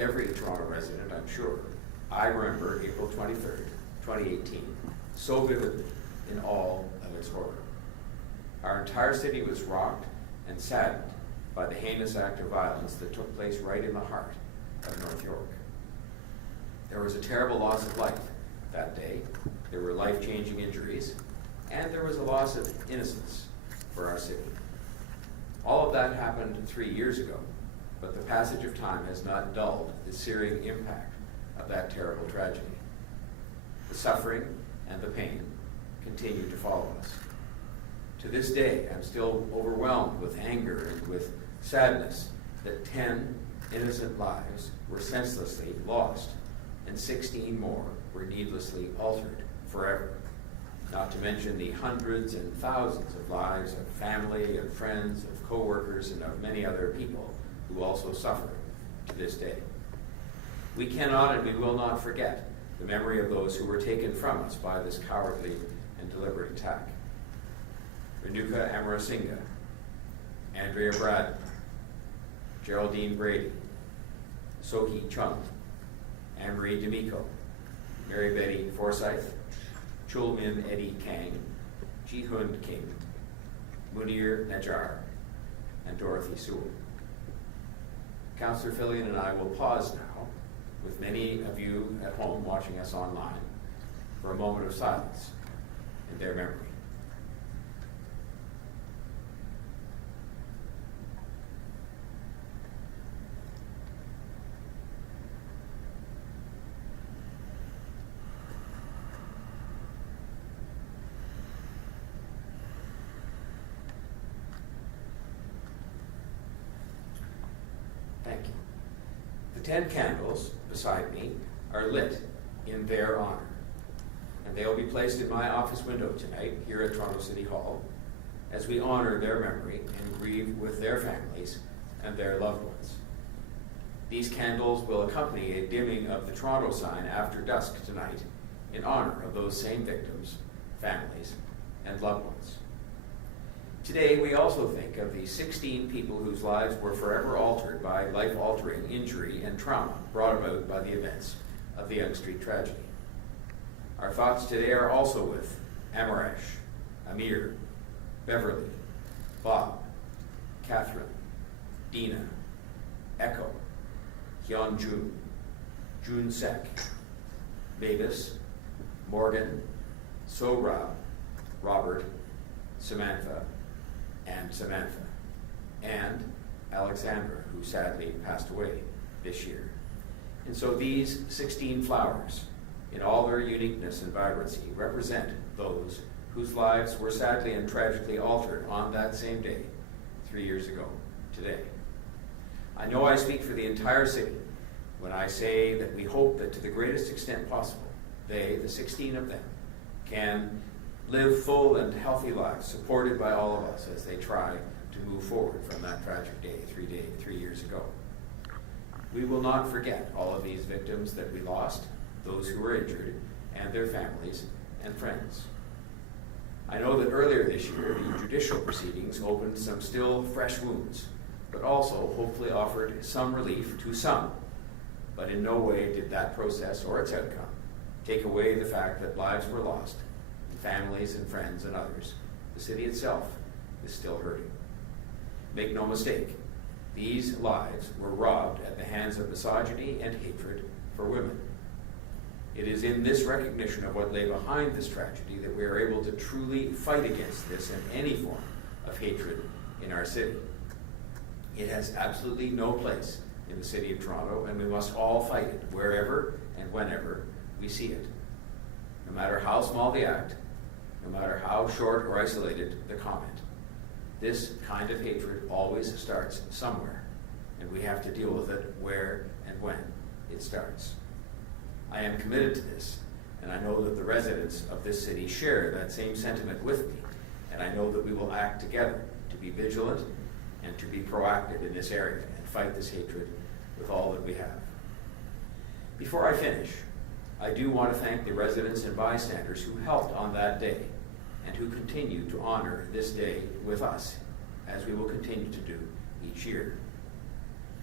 every Toronto resident, I'm sure, I remember April 23rd, 2018, so vividly in all of its horror. Our entire city was rocked and saddened by the heinous act of violence that took place right in the heart of North York. There was a terrible loss of life that day, there were life-changing injuries, and there was a loss of innocence for our city. All of that happened 3 years ago, but the passage of time has not dulled the searing impact of that terrible tragedy. The suffering and the pain continue to follow us. To this day, I'm still overwhelmed with anger and with sadness that 10 innocent lives were senselessly lost and 16 more were needlessly altered forever. Not to mention the hundreds and thousands of lives of family, of friends, of co-workers, and of many other people who also suffer to this day. We cannot and we will not forget the memory of those who were taken from us by this cowardly and deliberate attack. Renuka Amarasinga, Andrea Braddon, Geraldine Brady, Sohee Chung, Anne-Marie D'Amico, Mary Betty Forsyth, Chulmin Eddie Kang, Ji-Hoon King, Munir Najjar, and Dorothy Sewell. Councillor Fillion and I will pause now, with many of you at home watching us online, for a moment of silence in their memory. Thank you. The 10 candles beside me are lit in their honor, and they'll be placed in my office window tonight here at Toronto City Hall as we honor their memory and grieve with their families and their loved ones. These candles will accompany a dimming of the Toronto sign after dusk tonight in honor of those same victims, families, and loved ones. Today, we also think of the 16 people whose lives were forever altered by life-altering injury and trauma brought about by the events of the Yonge Street tragedy. Our thoughts today are also with Amarash, Amir, Beverly, Bob, Catherine, Dina, Echo, Hyun Jun, Jun Sek, Mavis, Morgan, Sohrab, Robert, Samantha, and Alexandra, who sadly passed away this year. And so these 16 flowers, in all their uniqueness and vibrancy, represent those whose lives were sadly and tragically altered on that same day 3 years ago today. I know I speak for the entire city when I say that we hope that to the greatest extent possible, they, the 16 of them, can live full and healthy lives, supported by all of us as they try to move forward from that tragic day 3 years ago. We will not forget all of these victims that we lost, those who were injured, and their families and friends. I know that earlier this year, the judicial proceedings opened some still fresh wounds, but also hopefully offered some relief to some. But in no way did that process or its outcome take away the fact that lives were lost, families and friends and others. The city itself is still hurting. Make no mistake, these lives were robbed at the hands of misogyny and hatred for women. It is in this recognition of what lay behind this tragedy that we are able to truly fight against this and any form of hatred in our city. It has absolutely no place in the city of Toronto, and we must all fight it wherever and whenever we see it. No matter how small the act, no matter how short or isolated the comment, this kind of hatred always starts somewhere, and we have to deal with it where and when it starts. I am committed to this, and I know that the residents of this city share that same sentiment with me, and I know that we will act together to be vigilant and to be proactive in this area and fight this hatred with all that we have. Before I finish, I do want to thank the residents and bystanders who helped on that day and who continue to honor this day with us, as we will continue to do each year.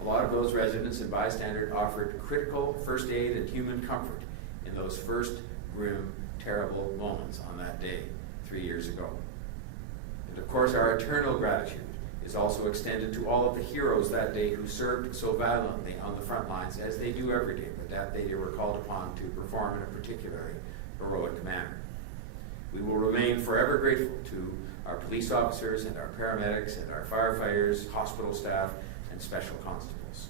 A lot of those residents and bystanders offered critical first aid and human comfort in those first grim, terrible moments on that day 3 years ago. And of course, our eternal gratitude is also extended to all of the heroes that day who served so valiantly on the front lines, as they do every day, but that day they were called upon to perform in a particularly heroic manner. We will remain forever grateful to our police officers and our paramedics and our firefighters, hospital staff, and special constables.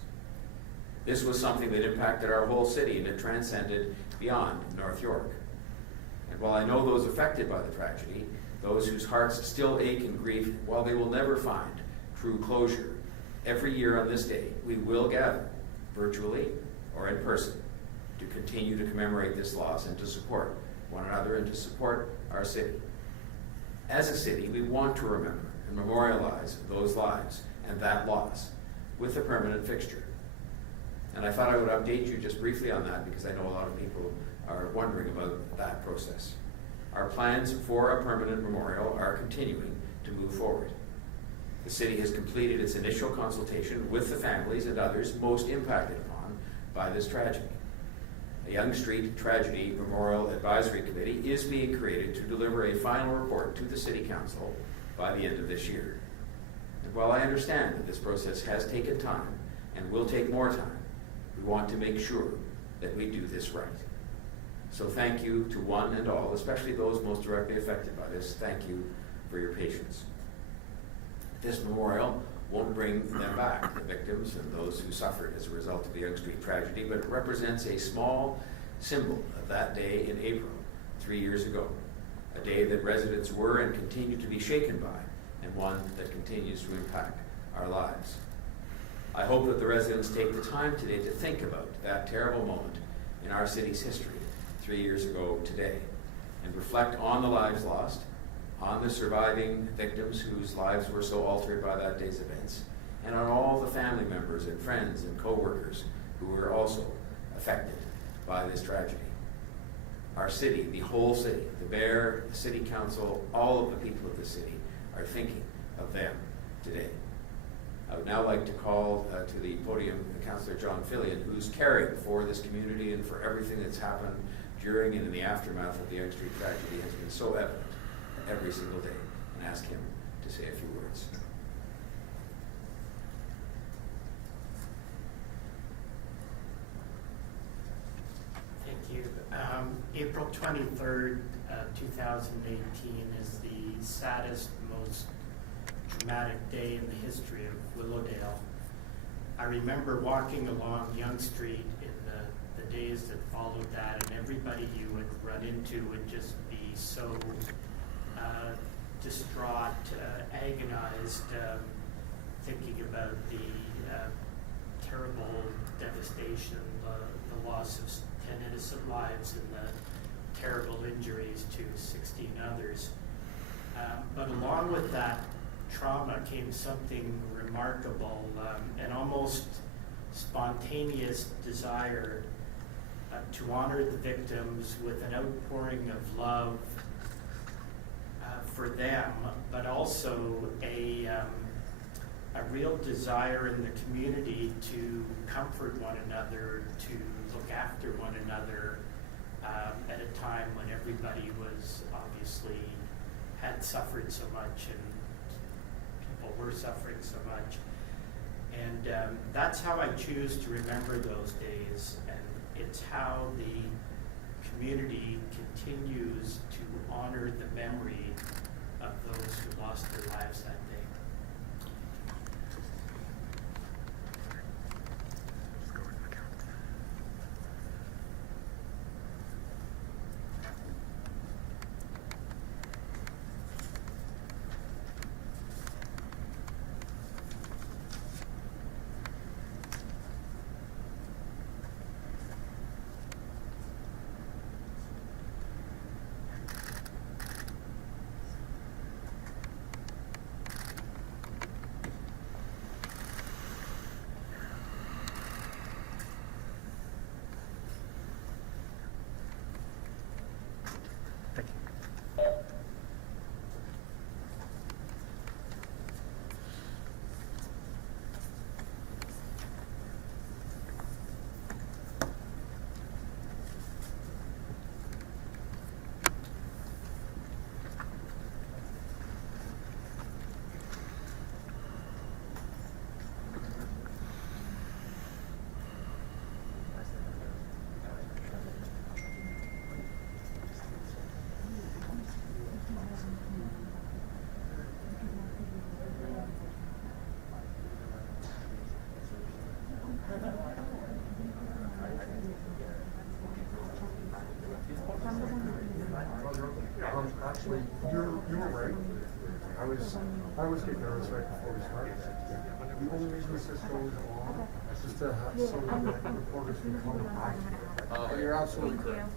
This was something that impacted our whole city, and it transcended beyond North York. And while I know those affected by the tragedy, those whose hearts still ache in grief, while they will never find true closure, every year on this day, we will gather, virtually or in person, to continue to commemorate this loss and to support one another and to support our city. As a city, we want to remember and memorialize those lives and that loss with a permanent fixture. And I thought I would update you just briefly on that, because I know a lot of people are wondering about that process. Our plans for a permanent memorial are continuing to move forward. The city has completed its initial consultation with the families and others most impacted upon by this tragedy. A Yonge Street Tragedy Memorial Advisory Committee is being created to deliver a final report to the City Council by the end of this year. And while I understand that this process has taken time and will take more time, we want to make sure that we do this right. So thank you to one and all, especially those most directly affected by this. Thank you for your patience. This memorial won't bring them back, the victims and those who suffered as a result of the Yonge Street tragedy, but it represents a small symbol of that day in April 3 years ago, a day that residents were and continue to be shaken by, and one that continues to impact our lives. I hope that the residents take the time today to think about that terrible moment in our city's history 3 years ago today, and reflect on the lives lost, on the surviving victims whose lives were so altered by that day's events, and on all the family members and friends and co-workers who were also affected by this tragedy. Our city, the whole city, the mayor, the city council, all of the people of the city are thinking of them today. I would now like to call to the podium Councillor John Fillion, who's caring for this community and for everything that's happened during and in the aftermath of the Yonge Street tragedy has been so evident every single day, and ask him to say a few words. Thank you. April 23rd, 2018 is the saddest, most traumatic day in the history of Willowdale. I remember walking along Yonge Street in the days that followed that, and everybody you would run into would just be so distraught, agonized, thinking about the terrible devastation, the loss of 10 innocent lives and the terrible injuries to 16 others. But along with that trauma came something remarkable, an almost spontaneous desire to honor the victims with an outpouring of love for them, but also a real desire in the community to comfort one another, to look after one another at a time when everybody was obviously had suffered so much and people were suffering so much. And that's how I choose to remember those days, and it's how the community continues to honor the memory of those who lost their lives that day. I always get nervous right before we start. The only reason this goes on is to have so that reporters can come back. You're absolutely correct.